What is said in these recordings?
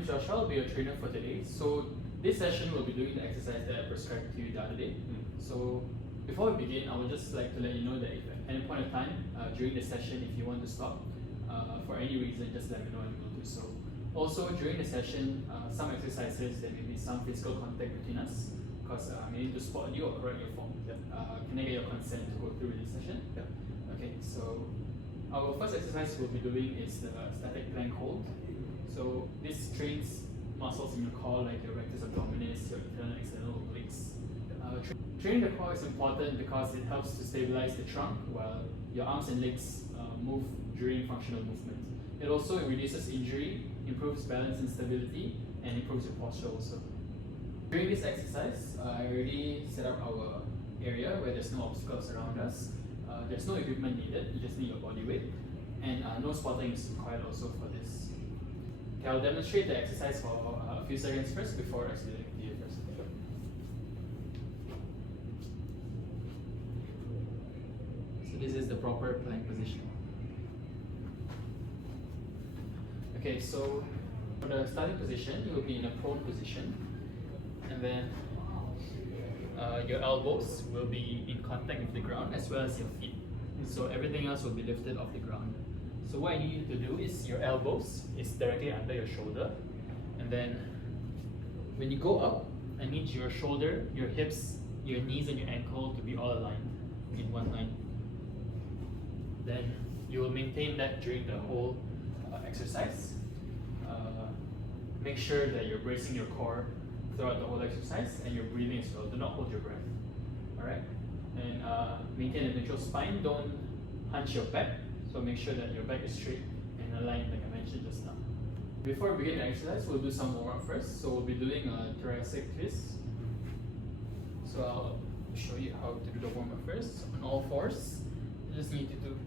name is Joshua. I'll be your trainer for today. So this session we'll be doing the exercise that I prescribed to you the other day. So before we begin, I would just like to let you know that if at any point of time during the session, if you want to stop for any reason, just let me know and we'll do so. Also during the session, some exercises there may be some physical contact between us because I may need to spot you or correct your form. Can I get your consent to go through this session? Okay, so our first exercise we'll be doing is the static plank hold. So this trains muscles in your core like your rectus abdominis, your internal and external obliques. Training the core is important because it helps to stabilize the trunk while your arms and legs move during functional movement. It also reduces injury, improves balance and stability, and improves your posture also. During this exercise, I already set up our area where there's no obstacles around us. There's no equipment needed, you just need your body weight. And no spotting is required also for this. Okay, I'll demonstrate the exercise for a few seconds first before explaining to you first. So this is the proper plank position. Okay, so for the starting position, you will be in a prone position, and then your elbows will be in contact with the ground as well as your feet. So everything else will be lifted off the ground. So what I need you to do is your elbows is directly under your shoulder, and then when you go up, I need your shoulder, your hips, your knees and your ankle to be all aligned in one line. Then you will maintain that during the whole exercise. Make sure that you're bracing your core throughout the whole exercise and you're breathing as well. Do not hold your breath. Alright? And maintain a neutral spine. Don't hunch your back. So make sure that your back is straight and aligned like I mentioned just now. Before we begin the exercise, we'll do some warm-up first. So we'll be doing a thoracic twist. So I'll show you how to do the warm-up first. On all fours, you just need to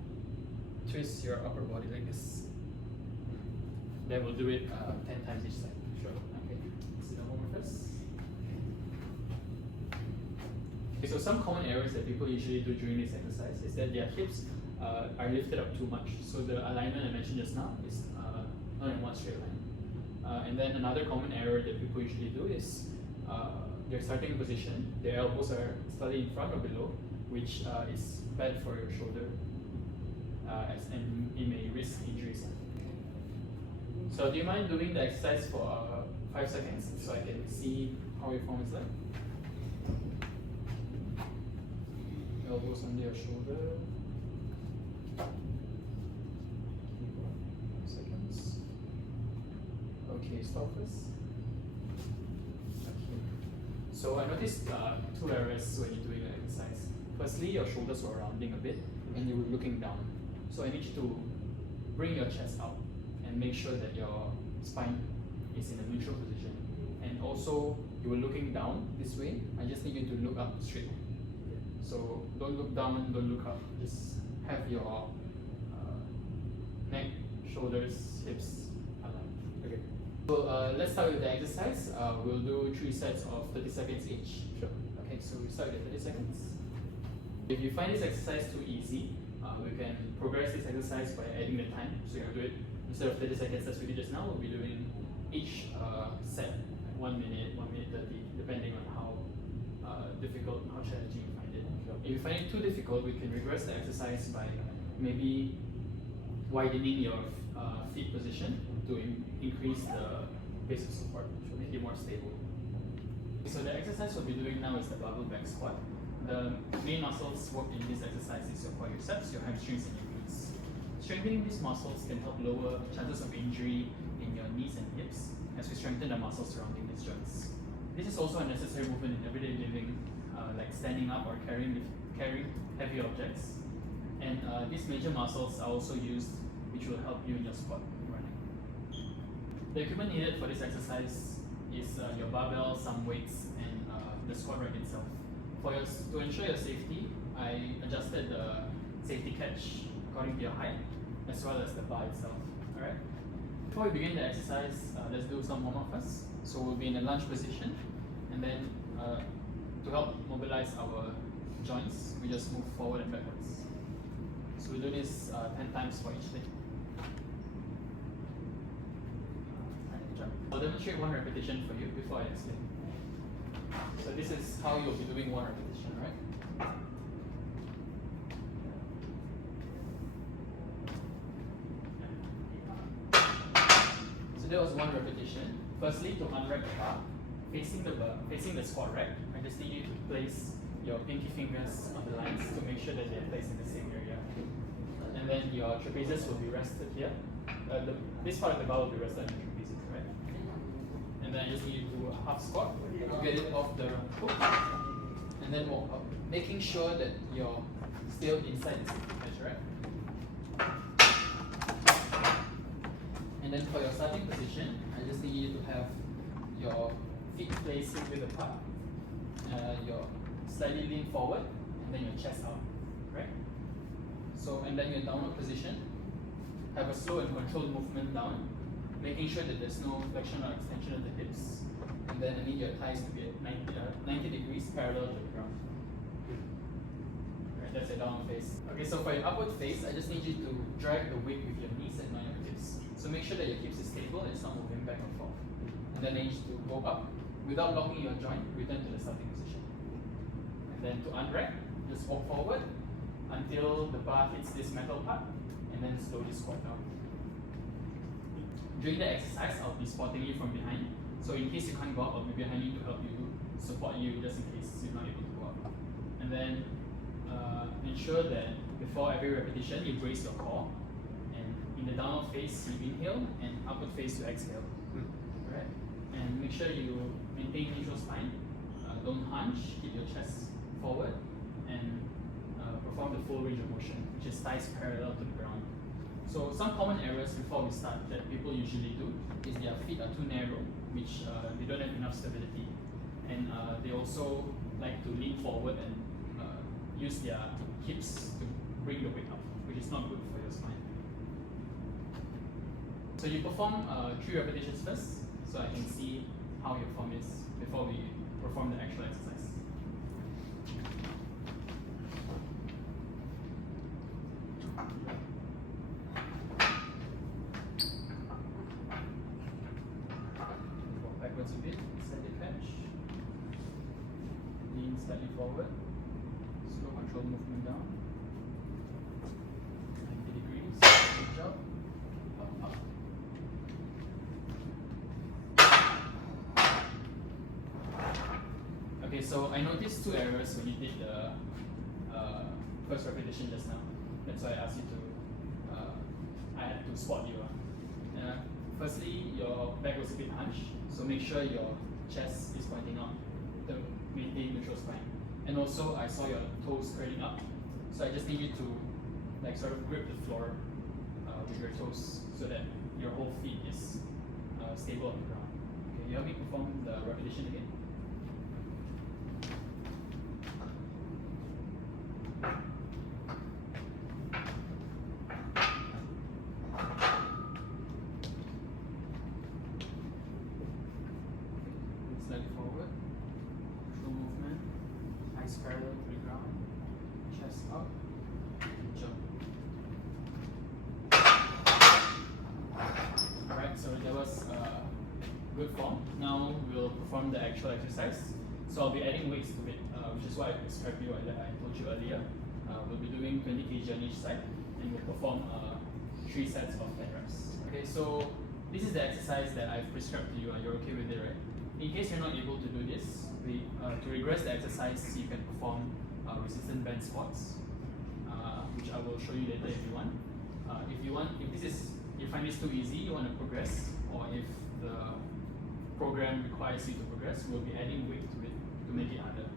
twist your upper body like this. Then we'll do it 10 times each side. Sure. Okay. So the warm-up first. Okay, so some common errors that people usually do during this exercise is that their hips are lifted up too much. So the alignment I mentioned just now is not in one straight line. And then another common error that people usually do is their starting position, their elbows are slightly in front or below, which is bad for your shoulder and it may risk injuries. So do you mind doing the exercise for 5 seconds so I can see how your form is like? Elbows under your shoulder. 5 seconds. Okay, stop first. Okay. So I noticed 2 errors when you're doing the exercise. Firstly, your shoulders were rounding a bit and you were looking down. So I need you to bring your chest out and make sure that your spine is in a neutral position. And also, you were looking down this way. I just need you to look up straight. So don't look down, don't look up. Just have your neck, shoulders, hips aligned. Okay. So let's start with the exercise. We'll do 3 sets of 30 seconds each. Sure. Okay, so we start with 30 seconds. If you find this exercise too easy, we can progress this exercise by adding the time. So you do it instead of 30 seconds as we did just now, we'll be doing each set 1 minute, 1 minute 30, depending on how difficult, how challenging you find it. If you find it too difficult, we can regress the exercise by maybe widening your feet position to increase the base of support, which will make it more stable. So the exercise we'll be doing now is the barbell back squat. The main muscles worked in this exercise is your quadriceps, your hamstrings and your glutes. Strengthening these muscles can help lower chances of injury in your knees and hips as we strengthen the muscles surrounding these joints. This is also a necessary movement in everyday living, like standing up or carrying heavy objects. And these major muscles are also used, which will help you in your squat running. The equipment needed for this exercise is your barbell, some weights, and the squat rack itself. To ensure your safety, I adjusted the safety catch according to your height, as well as the bar itself. Alright? Before we begin the exercise, let's do some warm-up first. So we'll be in a lunge position, and then to help mobilize our joints, we just move forward and backwards. So we'll do this 10 times for each leg. Jump. I'll demonstrate one repetition for you before I explain. So this is how you'll be doing one repetition, right? So that was one repetition. Firstly, to unwrap the bar, facing the squat rack, I just need you to place your pinky fingers on the lines to make sure that they're placed in the same area. And then your trapezius will be rested here. This part of the bar will be rested on the trapezius, right? And then I just need you to do a half squat, get it off the hook, and then walk up, making sure that you're still inside the safety edge, right? And then for your starting position, I just need you to have your feet placed a bit apart, your slightly lean forward, and then your chest out, right? So, and then your downward position, have a slow and controlled movement down, making sure that there's no flexion or extension of the hips. And then I need your thighs to be at 90 degrees parallel to the ground. Right, that's your downward face. Okay, so for your upward face, I just need you to drag the weight with your knees and not your hips. So make sure that your hips is stable and it's not moving back and forth. And then I need you to go up without locking your joint, return to the starting position. And then to unrack, just walk forward until the bar hits this metal part, and then slowly squat down. During the exercise, I'll be spotting you from behind. So in case you can't go up, I'll be behind you to help you, support you, just in case you're not able to go up. And then ensure that before every repetition, you brace your core. And in the downward face, you inhale, and upward face, you exhale. Right? And make sure you maintain neutral spine. Don't hunch, keep your chest forward, and perform the full range of motion, which is thighs parallel to the ground. So some common errors before we start that people usually do is their feet are too narrow, which they don't have enough stability. And they also like to lean forward and use their hips to bring the weight up, which is not good for your spine. So you perform 3 repetitions first, so I can see how your form is before we perform the actual exercise. Backwards a bit, slightly catch, lean slightly forward, slow controlled movement down, 90 degrees, good job, up, up. Okay, so I noticed 2 errors when you did the first repetition just now. That's why I asked you to, I had to spot you. Firstly, your back was a bit hunched, so make sure your chest is pointing out to maintain neutral spine. And also, I saw your toes curling up, so I just need you to like sort of grip the floor with your toes so that your whole feet is stable on the ground. Okay, you help me perform the repetition again. Slightly forward, control movement, eyes parallel to the ground, chest up, jump. Alright, so that was good form. Now we'll perform the actual exercise. So I'll be adding weights to it, which is what I described to you, I told you earlier. We'll be doing 20 kg on each side, and we'll perform 3 sets of 10 reps. Okay, so this is the exercise that I've prescribed to you, and you're okay with it, right? In case you're not able to do this, to regress the exercise, you can perform resistant band squats, which I will show you later if you want. If you find this too easy, you want to progress, or if the program requires you to progress, we'll be adding weight to it to make it harder.